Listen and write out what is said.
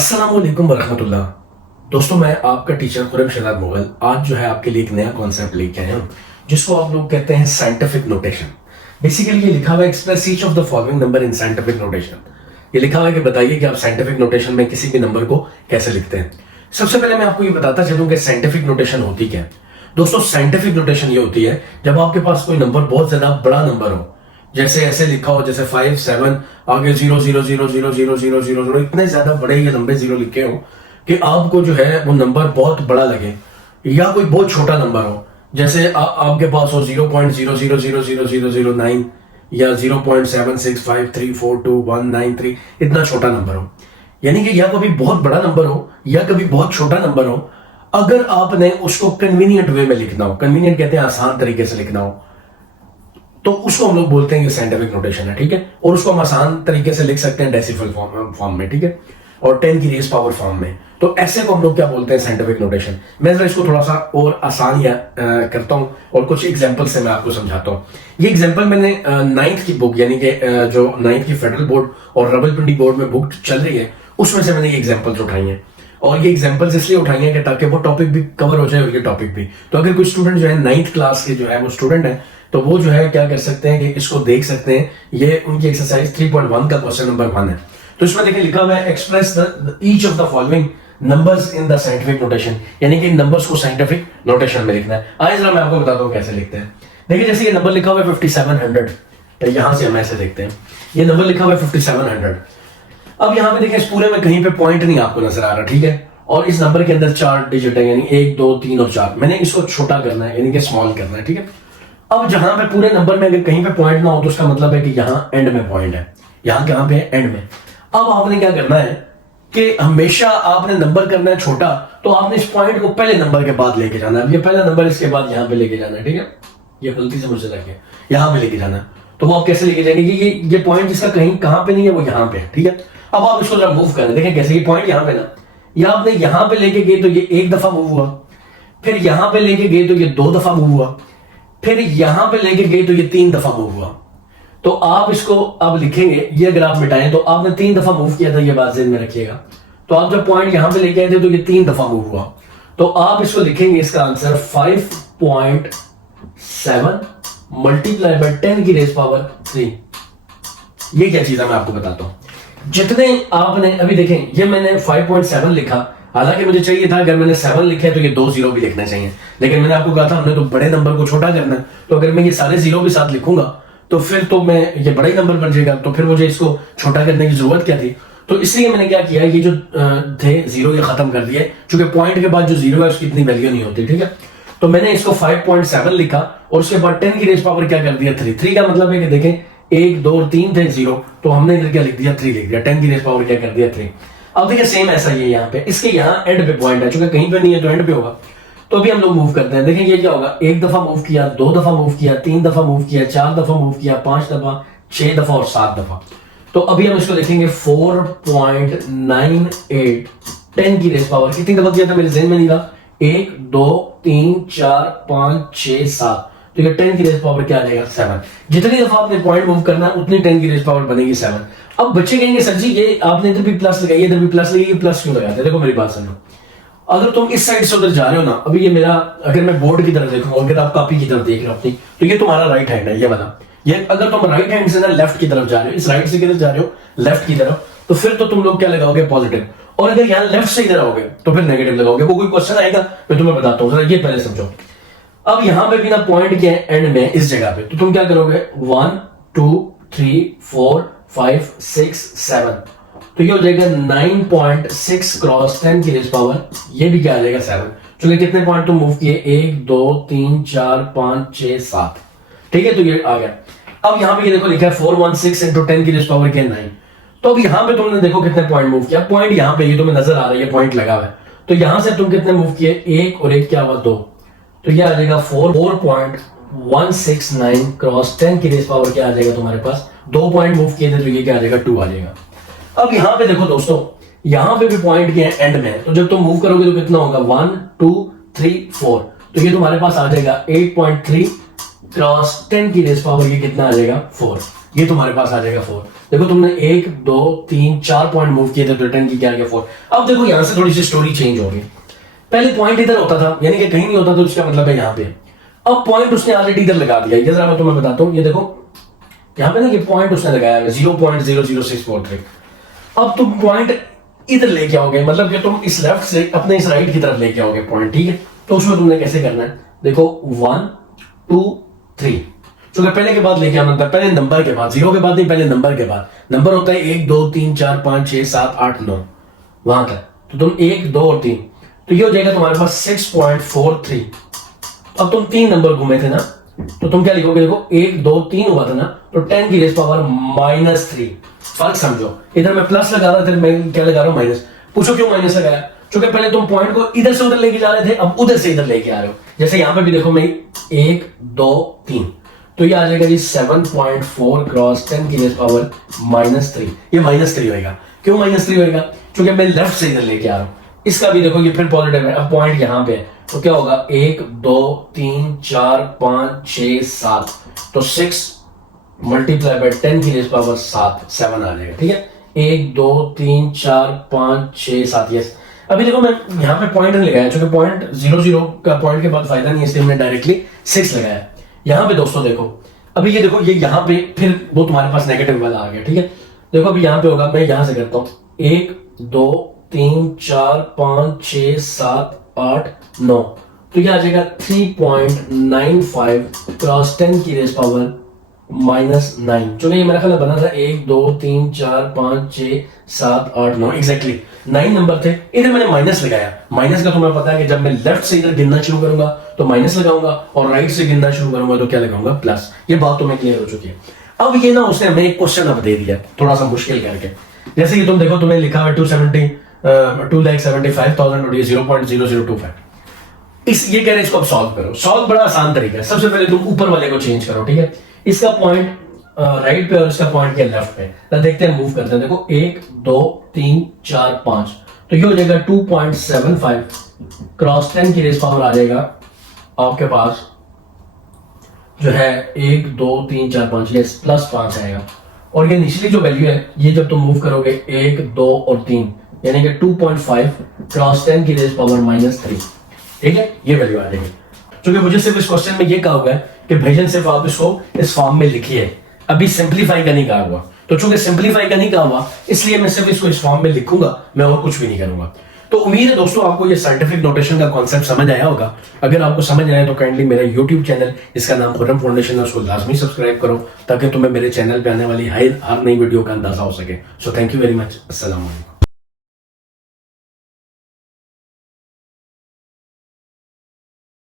अस्सलाम वालेकुम वरहमतुल्लाह। दोस्तों, मैं आपका टीचर खुरम शहजाद मुगल आज जो है आपके लिए एक नया कॉन्सेप्ट लेके आया हूँ जिसको आप लोग कहते हैं साइंटिफिक नोटेशन। बेसिकली ये लिखा हुआ है express each of the following number in scientific notation. ये लिखा हुआ है कि बताइए कि आप साइंटिफिक नोटेशन में किसी भी नंबर को कैसे लिखते हैं। सबसे पहले मैं आपको ये बताता चलूं कि साइंटिफिक नोटेशन होती क्या है। दोस्तों, साइंटिफिक नोटेशन ये होती है जब आपके पास कोई नंबर बहुत ज्यादा बड़ा नंबर हो, जैसे ऐसे लिखा हो जैसे 5 7 आगे 0 0 0 0 0 0 0 0, इतने ज्यादा बड़े ये लंबे जीरो लिखे हो कि आपको जो है वो नंबर बहुत बड़ा लगे, या कोई बहुत छोटा नंबर हो जैसे आपके पास हो 0.00000009 या 0.7653429193, इतना छोटा नंबर हो। यानी कि या कभी बहुत बड़ा नंबर हो या कभी बहुत छोटा नंबर हो, अगर आपने उसको कन्वीनियंट वे में लिखना हो, कन्वीनियंट कहते हैं आसान तरीके से लिखना हो, तो उसको हम लोग बोलते हैं ये साइंटिफिक नोटेशन है। ठीक है, और उसको हम आसान तरीके से लिख सकते हैं डेसिमल फॉर्म में, ठीक है, और 10 की रेज पावर फॉर्म में। तो ऐसे को हम लोग क्या बोलते हैं, साइंटिफिक नोटेशन। मैं जरा इसको थोड़ा सा और आसान करता हूं और कुछ एग्जांपल से मैं आपको समझाता हूं। ये एग्जांपल मैंने 9th की बुक यानी कि जो 9th की फेडरल बोर्ड और रावलपिंडी बोर्ड में बुक चल रही है उसमें से मैंने ये एग्जांपल्स उठाई हैं। और ये एग्जांपल्स इसलिए उठाई हैं कि ताकि वो टॉपिक भी कवर हो जाए और ये टॉपिक भी। तो अगर कोई स्टूडेंट जो है 9th क्लास के जो है वो स्टूडेंट है तो वो जो है क्या कर सकते हैं कि इसको देख सकते हैं। ये उनकी एक्सरसाइज 3.1 का क्वेश्चन नंबर 1 है। तो इसमें देखिए लिखा हुआ है express each of the following numbers in the scientific notation, यानी कि नंबर्स को साइंटिफिक नोटेशन में लिखना है। आइए जरा मैं आपको बताता हूँ कैसे लिखते हैं। देखिए जैसे ये नंबर लिखा हुआ है 5700, यहां से हम ऐसे देखते हैं। ये नंबर लिखा हुआ है 5700। अब यहाँ पे देखिए इस पूरे में कहीं पे पॉइंट नहीं आपको नजर आ रहा, ठीक है, और इस नंबर के अंदर 4 डिजिट है, यानी 1 2 3 और 4। मैंने इसको छोटा करना है यानी कि स्मॉल करना है, ठीक है। अब जहां पे पूरे नंबर में अगर कहीं पे पॉइंट ना हो तो उसका मतलब है कि यहाँ एंड में पॉइंट है, यहाँ कहां पे है, एंड में। अब आपने क्या करना है कि हमेशा आपने नंबर करना है छोटा, तो आपने इस पॉइंट को पहले नंबर के बाद लेके जाना है। ये पहला नंबर इसके बाद यहाँ पे लेके जाना है, ठीक है, ये गलती से मुझसे लग गया, यहाँ पे लेके जाना है। तो वो आप कैसे लेके जाएंगे, ये पॉइंट जिसका कहीं कहां पे नहीं है वो यहाँ पे है, ठीक है। अब आप इसको जरा मूव करें, देखें कैसे, ये पॉइंट यहाँ पे ना, या आपने यहां पे लेके गए तो ये 1 दफा मूव हुआ, फिर यहां पे लेके गए तो ये 2 दफा मूव हुआ, फिर यहां पे लेके गए तो ये 3 दफा मूव हुआ। तो आप इसको अब लिखेंगे, ये अगर आप मिटाएं तो आपने 3 दफा मूव किया था, ये बात ज़हन में रखिएगा। तो आप जब पॉइंट यहां पे लेके आए थे तो ये 3 दफा मूव हुआ, तो आप इसको लिखेंगे, इसका आंसर 5.7 मल्टीप्लाई बाय 10 की रेज पावर 3। ये क्या चीज है मैं आपको बताता हूं। जितने आपने अभी देखें, ये मैंने 5.7 लिखा, हालांकि मुझे चाहिए था अगर मैंने 7 लिखे तो ये 2 जीरो भी लिखने चाहिए, लेकिन मैंने आपको कहा था हमने तो बड़े नंबर को छोटा करना है, तो अगर मैं ये सारे जीरो के साथ लिखूंगा तो फिर तो मैं ये बड़ा ही नंबर बन जाएगा, तो फिर मुझे इसको छोटा करने की जरूरत क्या थी। तो इसलिए मैंने क्या किया, ये जो थे जीरो ये खत्म कर दिए, क्योंकि पॉइंट के बाद जो जीरो है उसकी इतनी वैल्यू नहीं होती, ठीक है। तो मैंने इसको 5.7 लिखा और उसके बाद 10 की रेज पावर क्या कर दिया, 3। 3 का मतलब है कि देखें 1 2 3 थे जीरो, तो हमने इधर क्या लिख दिया, 3 लिख दिया। 10 की रेज पावर क्या कर दिया, 3। अब देखिए सेम ऐसा ही है यहाँ पे, इसके यहाँ एंड पे पॉइंट है, चूंकि कहीं पे नहीं है तो एंड पे होगा। तो अभी हम लोग मूव करते हैं, देखें ये क्या होगा, 1 दफा मूव किया, 2 दफा मूव किया, 3 दफा मूव किया, 4 दफा मूव किया, 5 दफा, 6 दफा और 7 दफा। तो अभी हम इसको लिखेंगे 4.98 10 की रेज पावर। कितनी दफा किया था मेरे ज़हन में नहीं था, 1 2 3 4 5 6 7, तो ये 10 की रेज पावर क्या आ जाएगा, 7। जितनी दफा आपने पॉइंट मूव करना उतनी 10 की रेज पावर बनेगी 7। अब बच्चे कहेंगे सर जी ये आपने इधर भी प्लस लगाई, इधर भी प्लस लगाई, प्लस क्यों लगाते हैं। देखो मेरी बात सुनो, अगर तुम इस साइड से उधर जा रहे हो ना, अभी ये मेरा, अगर मैं बोर्ड की तरफ देखूंगा, अगर आप कॉपी की तरफ देख रहे हो अपनी, तो ये तुम्हारा राइट हैंड है, ये वाला। ये अगर तुम राइट हैंड से ना लेफ्ट की तरफ जा रहे हो, इस राइट से किधर जा रहे हो, लेफ्ट की तरफ, तो फिर तो तुम लोग क्या लगाओगे, पॉजिटिव। और अगर यहाँ लेफ्ट से इधर आओगे तो फिर नेगेटिव लगाओगे। वो कोई क्वेश्चन आएगा मैं तुम्हें बताता हूँ, ये पहले समझो। अब यहाँ पे भी ना पॉइंट क्या है, एंड में इस जगह पे, तो तुम क्या करोगे, 1 2 3 4 5 6 7, तो ये हो जाएगा 9.6 क्रॉस 10 की रेज पावर, ये भी क्या आ जाएगा, 7। चलिए कितने पॉइंट तुम मूव किए, 1 2 3 4 5 6 7, ठीक है, तो ये आ गया। अब यहाँ पे ये देखो लिखा है 416 इंटू 10 की रेज पावर क्या, 9। तो अब यहाँ पे तुमने देखो कितने पॉइंट मूव किया, पॉइंट यहाँ पे ये तुम्हें नजर आ रहा है, ये पॉइंट लगा हुआ है, तो यहां से तुम कितने मूव किए, 1 और 1 क्या हुआ, 2, तो ये आ जाएगा 4.169 क्रॉस 10 की रेज पावर क्या आ जाएगा तुम्हारे पास, 2 पॉइंट मूव किए थे तो ये क्या आ जाएगा, 2 आ जाएगा। अब यहाँ पे देखो दोस्तों, यहाँ पे भी पॉइंट क्या है, एंड में, तो जब तुम मूव करोगे तो कितना होगा, 1 2 3 4, तो ये तुम्हारे पास आ जाएगा 8.3 क्रॉस 10 की रेस पावर, ये कितना आ जाएगा 4, ये तुम्हारे पास आ जाएगा 4। देखो तुमने 1 2 3 4 पॉइंट मूव किए थे तो 10 की क्या आ गया 4। अब देखो यहां से थोड़ी सी स्टोरी चेंज हो गई। पहले पॉइंट इधर होता था, यानी कि कहीं नहीं होता तो इसका मतलब है यहाँ पे। अब पॉइंट उसने ऑलरेडी इधर लगा दिया। ये जरा मैं तुम्हें बताता हूँ, ये देखो यहाँ पे ना, ये पॉइंट उसने लगाया है 0.00643। अब तुम पॉइंट इधर लेके आओगे, मतलब कि तुम इस लेफ्ट से अपने इस राइट की तरफ लेके आओगे पॉइंट, ठीक है। तो उसमें तुमने कैसे करना है, देखो 1 2 3, क्योंकि पहले के बाद लेके आना था, पहले नंबर के बाद, 0 के बाद नहीं, पहले नंबर के बाद। नंबर होता है 1 2 3 4 5 6 7 8 9, वहां तक। तो तुम 1 2 और 3, तो ये हो जाएगा तुम्हारे पास 6.43। अब तुम 3 नंबर घूमे थे ना, तो तुम क्या लिखोगे, देखो 1 2 3 हुआ था ना, तो 10 की रेस पावर -3। फर्क समझो, इधर मैं प्लस लगा रहा था, मैं क्या लगा रहा हूं माइनस। पूछो क्यों माइनस लगाया, क्योंकि पहले तुम पॉइंट को इधर से उधर लेके जा रहे थे, अब उधर से इधर लेके आ रहे हो। जैसे यहां पे भी देखो, मैं 1 2 3, तो ये आ जाएगा जी 7.4 क्रॉस 10 की रेस पावर -3। ये -3 होगा। क्यों -3 होगा, क्योंकि मैं लेफ्ट से इधर लेके आ रहा हूं। इसका भी देखो, ये फिर पॉजिटिव है। अब पॉइंट यहां पे है, तो क्या होगा 1 2 3 4 5 6 7, तो 6 मल्टीप्लाई बाय 10 की रेस पावर 7 आ जाएगा, ठीक है। 1 2 3 4 5 6 7, यस। अभी देखो मैं यहाँ पे पॉइंट नहीं लगाया, क्योंकि पॉइंट 0 का पॉइंट के बाद फायदा नहीं है, इसलिए मैंने डायरेक्टली 6 लगाया। यहाँ पे दोस्तों देखो, अभी ये देखो, ये यहाँ पे फिर वो तुम्हारे पास नेगेटिव वाला आ गया, ठीक है। देखो अभी यहाँ पे होगा, मैं यहां से करता हूँ 1 2 3 4 5 6 7 8 9, तो ये आ जाएगा 3.95 क्रॉस 10 की रेस पावर -9। चलो ये मेरा ख्याल बना था 1 2 3 4 5 6 7 8 9, एग्जैक्टली 9 नंबर थे। इधर मैंने माइनस लगाया। माइनस का तुम्हें पता है कि जब मैं लेफ्ट से इधर गिनना शुरू करूंगा तो माइनस लगाऊंगा, और राइट से गिनना शुरू करूंगा तो क्या लगाऊंगा, प्लस। ये बात तुम्हें क्लियर हो चुकी है। अब ये ना उसने हमें एक क्वेश्चन अब दे दिया थोड़ा सा मुश्किल करके। जैसे कि तुम देखो, तुम्हें लिखा है 2,75,000 और ये 0.0025। ये कह रहे हैं इसको अब सॉल्व करो। सॉल्व बड़ा आसान तरीका है। सबसे पहले तुम ऊपर वाले को चेंज करो, ठीक है। इसका पॉइंट राइट पे और इसका पॉइंट के लेफ्ट पे, तो देखते हैं, मूव करते हैं। देखो 1 2 3 4 5, तो ये हो जाएगा 2.75 क्रॉस 10 की रेस पावर आ जाएगा आपके पास जो है 1 2 3 4 5, ये +5 आएगा। और ये निचली जो वैल्यू है, ये जब तुम मूव करोगे 1 2 और 3, यानी कि 2.5 क्रॉस 10 की रेस पावर -3, ठीक है, ये वैल्यू आ जाएगी। क्योंकि मुझे सिर्फ इस क्वेश्चन में ये कहा हुआ है कि भाईजान सिर्फ आप इसको इस फॉर्म में लिखिए, अभी सिंपलीफाई का नहीं कहा हुआ। तो चूंकि सिंपलीफाई का नहीं कहा हुआ, इसलिए मैं सिर्फ इसको इस फॉर्म में लिखूंगा, मैं और कुछ भी नहीं करूंगा। तो उम्मीद है दोस्तों आपको ये साइंटिफिक नोटेशन का कॉन्सेप्ट समझ आया होगा। अगर आपको समझ आया तो काइंडली मेरा यूट्यूब चैनल, जिसका नाम खुर्रम फाउंडेशन है, उसको लाजमी सब्सक्राइब करो, ताकि तुम्हें मेरे चैनल पे आने वाली हर नई वीडियो का अंदाजा हो सके। So thank you very much. अस्सलाम वालेकुम।